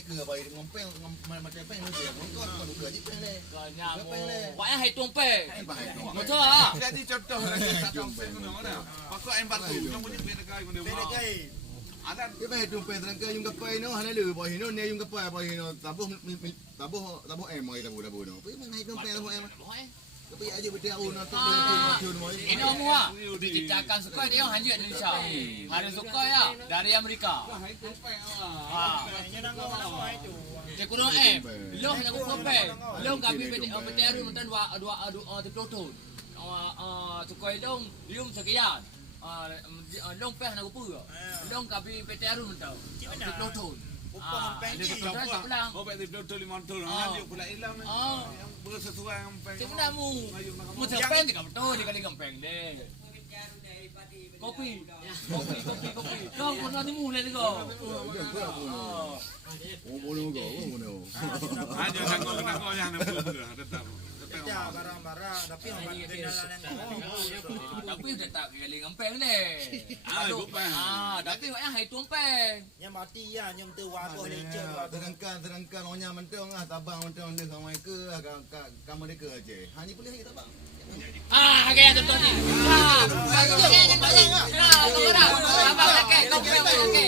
mai cửa vậy ngompen mà chơi pen nó gì con cửa chứ pen này Wah hai tumpe. Betul ah. Jadi contoh tak sampai kena mana. Maka em batu yang punya beda kai kena mau. Ada cái pen tumpen thằng kia dùng cái pen nó hay là lừa bồi nó nè dùng cái pen bồi nó tabuh em mày tabuh nó cái mình hay tumpen tabuh em tapi aja bertiau nó Ini semua diciptakan sukai dia hanya Indonesia. Hari sukai ya dari Amerika. Dia kuno lo hanya kumpe. Lo kami PTRU mentan dua di Pluton. Sukai dong lium sekian. Long peh nak kupu. Long kami PTRU mentan di Pluton. oh betul betul lima tahun. Dia pula hilang. Bersesuai yang pengen. Cuma mu terpen di betul di kali gampang deh. Kopi. Kau pernah di mulai tu kau. oh boleh kau. Aja nak yang nak pun tetap. Ya barang-barang tapi orang kenalan yang Tapi dah tak kali gampang deh. Tapi yang hai tumpeng. yang mati ya nyom tu wapo leceh Terangkan orang mentong ah tabang mentong dia sama ke kamu dia ke aje. Hanya boleh kita tabang. Kaya tu ni. Kau dah. Apa lagi? Kau lagi.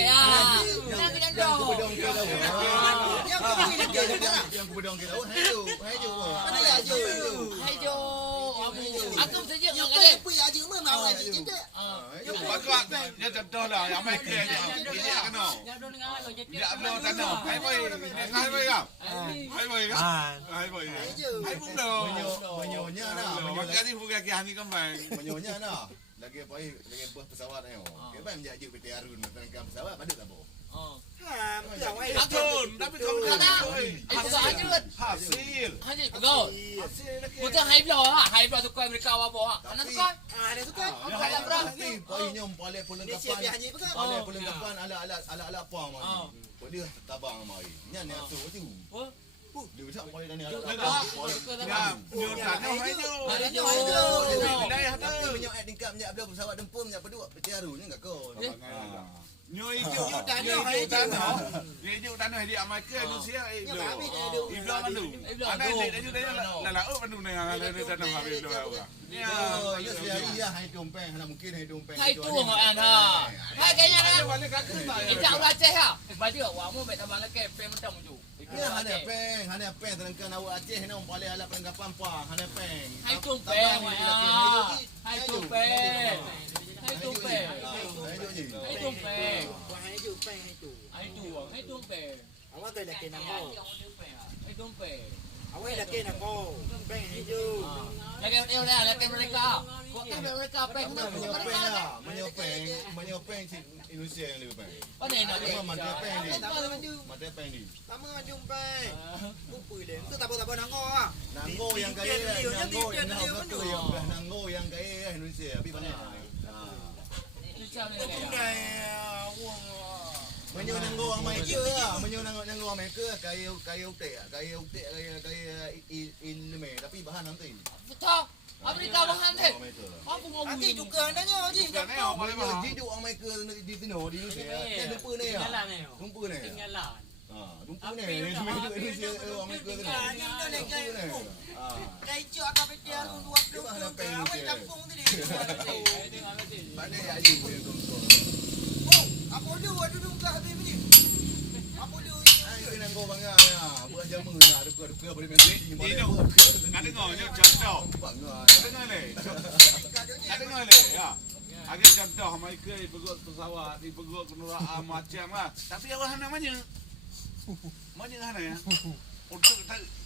Nak jandol. Yang kubedong kita. Oh, haju. Mana ya haju? Haju. Aku saja yang kali. pui aja mah mau aja kita Bagus. Dia contoh lah yang mai ke ini kena. Dia upload tanah. Hai boy. Hai boy kau. Hai boy kau. Hai boy. Hai pun dah. Menyonya nah. Maka ni bukan kian ni kembang. Menyonya nah. Lagi buah pesawat ni. Kita pun menjadi PT Arun terangkan pesawat pada tak boh. Betul, tapi kau hasil. Haji betul. Betul hai blow hai blow sukai mereka apa anak sukai. ada suka Tapi pai nyom pale pulang kapan ala apa mah. Dia tabang mai. Nya ni tu tu. Dia tak pale dan ni ala. Nyo tanah haju. Tapi menyok tingkap menyok belah pesawat dempur menyok berdua PT Arun ni enggak kau. Nyo hijau tanah dia amal ke Indonesia iblo mandu ada dia lalau mandu dengan ada tanah habis iblo ya hai dompeng hana mungkin hai dompeng Hai tu orang hai kayaknya dah balik kaki tak kita ulah Aceh ha baju awak mu bet abang leke pen mentang muju ya hana peng terangkan awak Aceh ni orang paling ala peranggapan pa hana peng hai tu pen hai tu pen hai tu pen hai tu pen hai tu pen awak tu dah kena mau hai tu pen awak dah kena mau peng hijau lagi mereka bukan mereka pen menyopeng si Indonesia yang lebih peng mana nak mata peng ni sama jumpa lupa dia tu tak apa nango nango yang kaya nango yang kaya Indonesia tapi banyak menyo nango ang mai ke menyo nango ang mai ke kaya utek ilme tapi bahan nanti betul Amerika bahan deh apa mau nanti juga adanya haji hidup ang mai ke di tino di Indonesia dia lupa ni lupa ni lupa ni Indonesia ang mai ke tino kai cok apa dia 20 kampung tadi mana ya haji apa dia duduk kat habis ni apa dia ini nango bangga ya buat jamu nak duka boleh mesti ada ngomongnya contoh ada ngole ya agak contoh mai ke pergut pesawat di pergut kenderaan macam lah tapi awak namanya hana ya untuk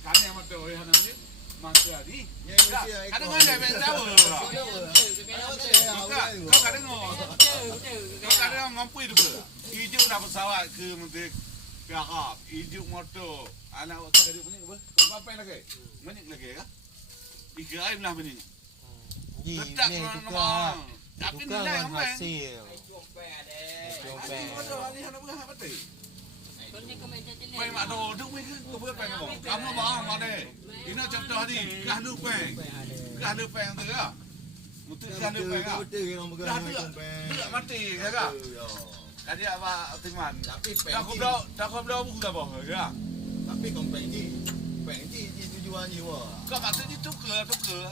kami amat tu hana ni masa ni ada ngole menjauh kau kadang ngampui tu ke hijau dah pesawat ke menteri pihak hijau motor anak awak kadang ni apa apa lagi banyak lagi kah 3 hari lah ni tetap nama tapi nilai hasil motor ni hana berapa betul Pai mak do duk mai ke tu pai ngomong. Kamu bang mak de. Ini contoh ni, kah lu pai. Kah lu pai tu ke? Mutu kah lu pai ke? Dah mati ke ke? Adik apa Timan. Tapi Dah peng kau bela buku dah boh. Ya. tapi kau peng ji tujuan jiwa. Kau maksudnya tukar.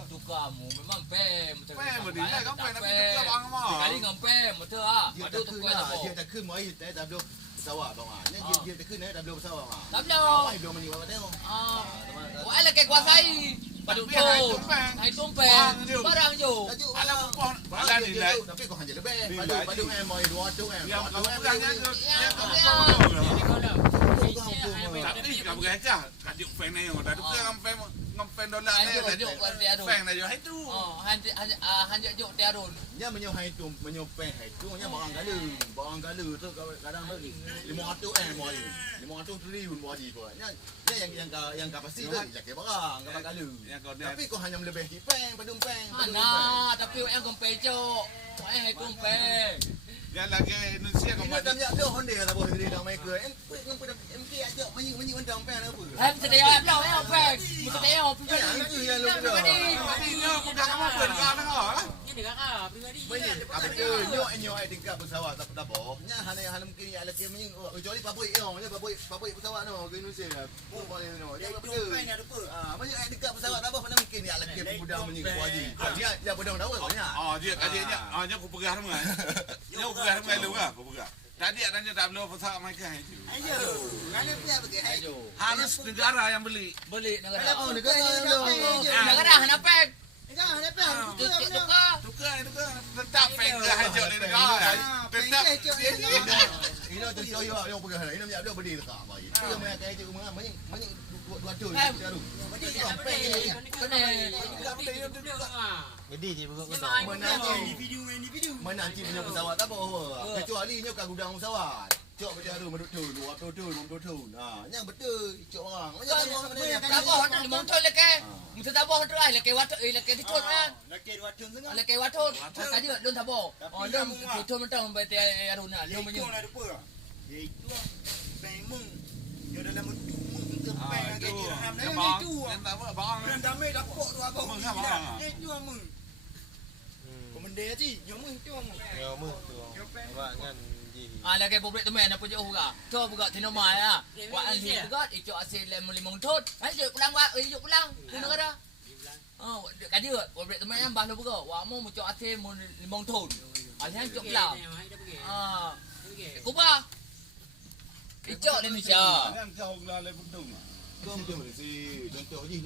Tukarmu memang pem. Pem berdiri kan pem tapi tukar bang mah. Sekali dengan pem betul ah. Dia Padu tak tukar kena, apa? dia tak kena mai tak belum pesawat bang ah. Dia tak kena tak belum pesawat ah. Tak belum. Mai belum ni bawa tengok. Wah, lagi kuasai. Padu tu. Hai tumpeng. Barang je. Anak pun badan ni lah. Tapi kau hanya lebih. Padu mai 200 Yang kamu pegangnya tu. Tapi kamu berkata kadik fan ni orang dah tukar ngampen dolar ni. Fan dah jo itu. Hanya juk tiarun. Nya menyuhai tu menyopeng itu nya barang gala tu kadang tu 500 mai 500 triliun buat dia. Yang kapasiti tu jaga barang gala. Tapi kau hanya melebihi peng padu peng. Mana tapi yang kompejo. Hai tumpeng. Yang lagi Indonesia kau Ini dah dia Honda tak boleh gede dah mai ke. MP ajak menyi undang peng apa. Hai sedaya belau ya peng. Sedaya pergi. Itu yang lu dah. Tadi ni bukan kamu berdekat dengan lah. Nyok tingkat pesawat tak apa. Nya hana mungkin ya laki menyi kecuali pabrik pesawat no ke Indonesia. Boleh no. Dia betul. Banyak dekat pesawat tak apa mana mungkin ya laki budang menyi kuaji. Dia budang dah banyak. Dia kadiknya aku pegang dengan. Aku pegang dengan lu lah, aku pegang. Tadi adanya tak belum pesawat mereka itu. Ayo, mana punya pergi? Harus negara yang beli. Beli negara. Oh, negara. Negara hana peng. Jangan ada pen. Tukar. Tetap peng ke hajat di negara. Tetap. Ini tu yo yang pegang. Ini dia berdiri dekat bagi. Dia main kayak itu banyak 200 baru. Gede je pokok kau. Menanti punya pesawat tak apa. Kecuali nya kat gudang pesawat. Cok berjaru medutun, 200 tun. Yang betul cok orang. Tabah hotel limang ton leke. Mesti tabah hotel ai leke wat leke ditun ah. Laki 200 tengah. Leke watun. Tadi lon tabah. Lon ditun mentang bete aruna lon menyu. Itu pemung. Dia dalam bentuk ke peng Itu. ke dirham Yang dah bang. itu. Yang tak apa bang. Yang damai dapat tu abang. Mengapa? Itu amung. Komandai ji, yo mung tu amung. Ya mu tu. Awak kan ji. Leke publik temen apa je juga. Tu buka tinoma ya. Wa anhi juga ijo asil limang ton. Ayo pulang wa, ijo pulang. Ku negara. Kadi publik temen yang bah lu buka. Wa mu mujo asil 5 ton. Alhan jok pulang. Kuba. Ijo Indonesia. Yang kau lalai bentung. Kau mesti contoh je